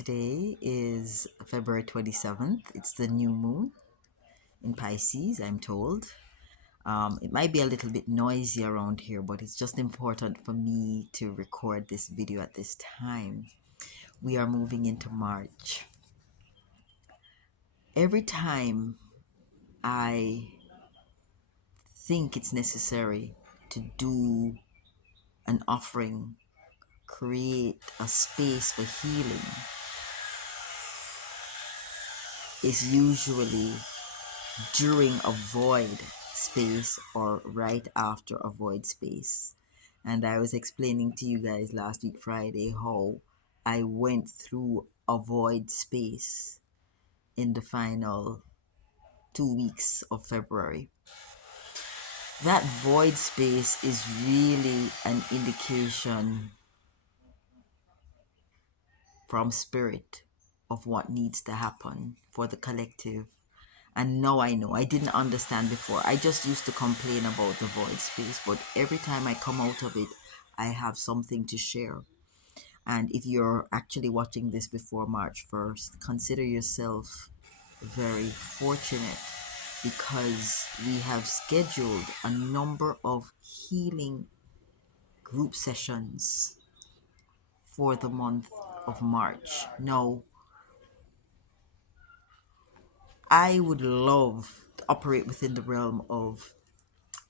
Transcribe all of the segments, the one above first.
Today is February 27th. It's the new moon in Pisces, I'm told. It might be a little bit noisy around here, but it's just important for me to record this video at this time. We are moving into March. Every time I think it's necessary to do an offering, create a space for healing, is usually during a void space or right after a void space. And I was explaining to you guys last week, Friday, how I went through a void space in the final 2 weeks of February. That void space is really an indication from spirit of what needs to happen for the collective. And now I know. I didn't understand before. I just used to complain about the void space, but every time I come out of it, I have something to share. And if you're actually watching this before March 1st, consider yourself very fortunate because we have scheduled a number of healing group sessions for the month of March. Now, I would love to operate within the realm of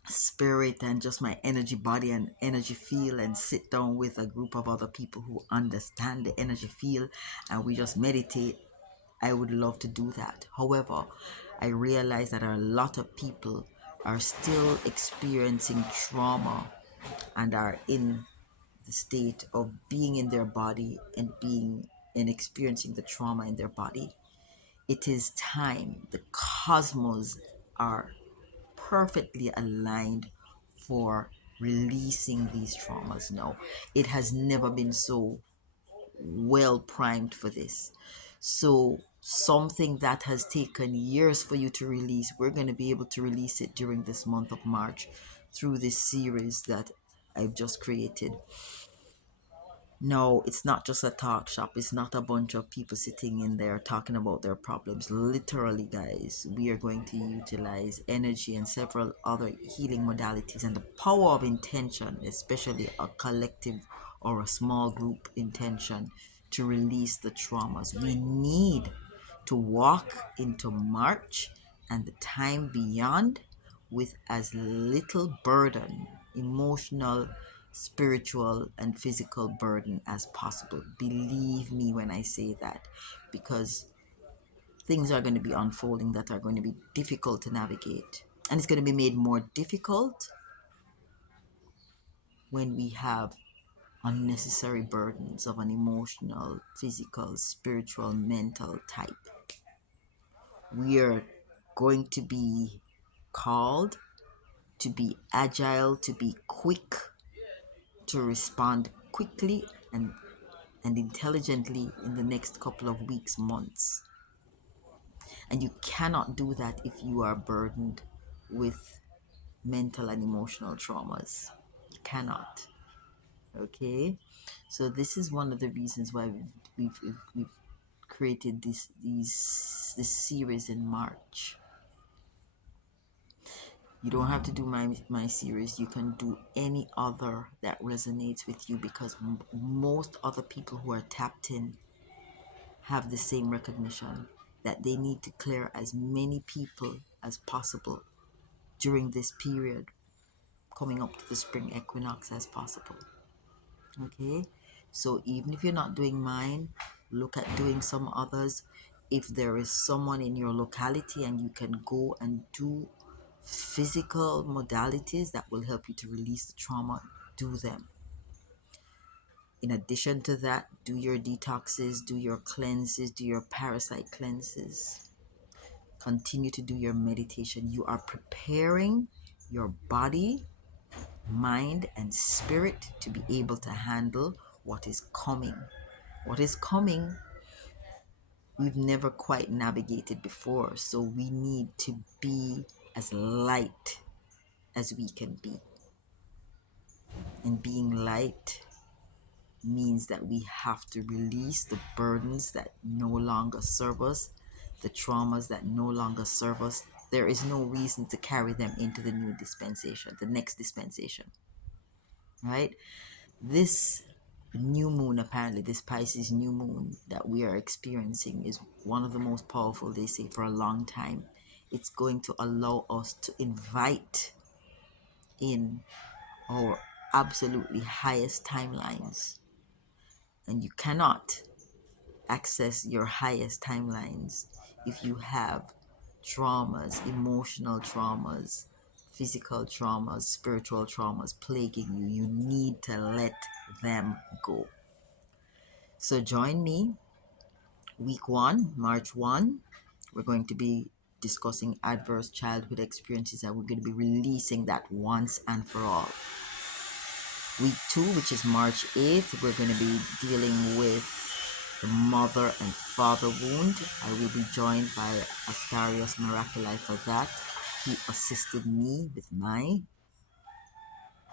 spirit and just my energy body and energy feel and sit down with a group of other people who understand the energy feel and we just meditate. I would love to do that. However, I realize that a lot of people are still experiencing trauma and are in the state of being in their body and being and experiencing the trauma in their body. It is time. The cosmos are perfectly aligned for releasing these traumas now. It has never been so well primed for this. So something that has taken years for you to release, we're going to be able to release it during this month of March through this series that I've just created. No, it's not just a talk shop. It's not a bunch of people sitting in there talking about their problems. Literally, guys, we are going to utilize energy and several other healing modalities and the power of intention, especially a collective or a small group intention to release the traumas. We need to walk into March and the time beyond with as little burden, emotional, spiritual, and physical burden as possible. Believe me when I say that, because things are going to be unfolding that are going to be difficult to navigate. And it's going to be made more difficult when we have unnecessary burdens of an emotional, physical, spiritual, mental type. We are going to be called to be agile, to be quick, to respond quickly and intelligently in the next couple of weeks, months. And you cannot do that if you are burdened with mental and emotional traumas. You cannot. Okay? So this is one of the reasons why we've created this series in March. You don't have to do my series. You can do any other that resonates with you because most other people who are tapped in have the same recognition that they need to clear as many people as possible during this period coming up to the spring equinox as possible. Okay, so even if you're not doing mine, look at doing some others. If there is someone in your locality and you can go and do physical modalities that will help you to release the trauma, do them. In addition to that, do your detoxes, do your cleanses, do your parasite cleanses. Continue to do your meditation. You are preparing your body, mind, and spirit to be able to handle what is coming. What is coming, we've never quite navigated before, so we need to be as light as we can be. And being light means that we have to release the burdens that no longer serve us, the traumas that no longer serve us. There is no reason to carry them into the new dispensation, the next dispensation, right? This new moon, apparently, this Pisces new moon that we are experiencing is one of the most powerful, they say, for a long time. It's going to allow us to invite in our absolutely highest timelines. And you cannot access your highest timelines if you have traumas, emotional traumas, physical traumas, spiritual traumas plaguing you. You need to let them go. So join me week 1, March 1. We're going to be discussing adverse childhood experiences, and we're going to be releasing that once and for all. Week 2, which is March 8th, we're going to be dealing with the mother and father wound. I will be joined by Astarius Miraculi for that. He assisted me with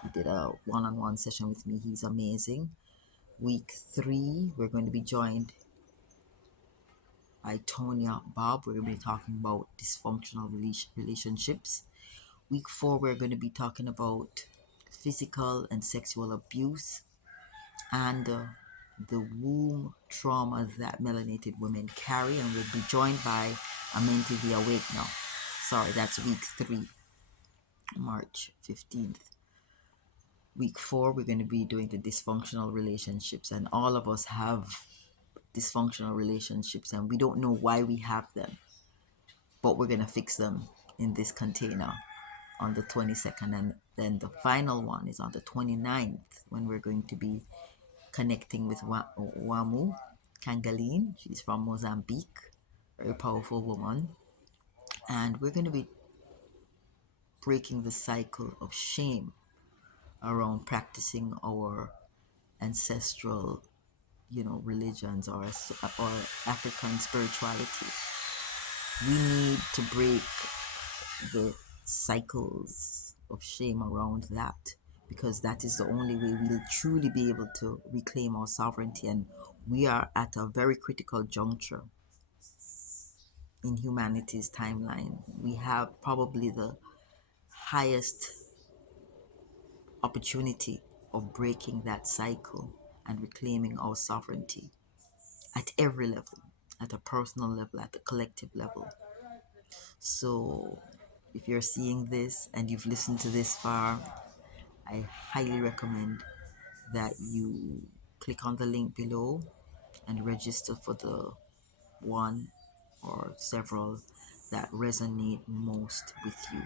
he did a one-on-one session with me. He's amazing. Week 3, we're going to be joined by Tonya Bob. We're going to be talking about dysfunctional relationships. Week 4, we're going to be talking about physical and sexual abuse and the womb trauma that melanated women carry. And we'll be joined by Amenti the Awakener. Sorry, that's week 3, March 15th. Week 4, we're going to be doing the dysfunctional relationships. And all of us have dysfunctional relationships and we don't know why we have them. But we're going to fix them in this container on the 22nd. And then the final one is on the 29th when we're going to be connecting with Wamu Kangaleen. She's from Mozambique, very powerful woman. And we're going to be breaking the cycle of shame around practicing our ancestral, religions or African spirituality. We need to break the cycles of shame around that, because that is the only way we'll truly be able to reclaim our sovereignty. And we are at a very critical juncture in humanity's timeline. We have probably the highest opportunity of breaking that cycle and reclaiming our sovereignty at every level, at a personal level, at a collective level. So if you're seeing this and you've listened to this far, I highly recommend that you click on the link below and register for the one or several that resonate most with you.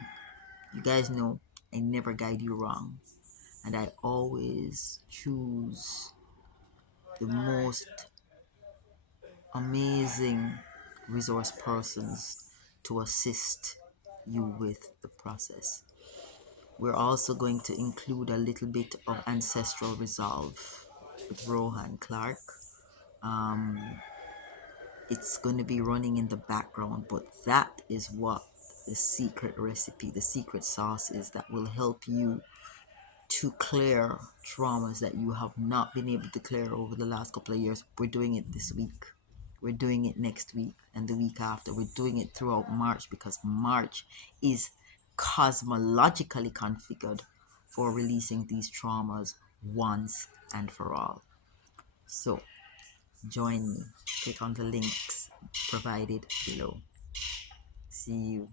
You guys know I never guide you wrong, and I always choose the most amazing resource persons to assist you with the process. We're also going to include a little bit of ancestral resolve with Rohan Clark. It's going to be running in the background, but that is what the secret recipe, the secret sauce is that will help you to clear traumas that you have not been able to clear over the last couple of years. We're doing it this week. We're doing it next week and the week after. We're doing it throughout March because March is cosmologically configured for releasing these traumas once and for all. So join me. Click on the links provided below. See you.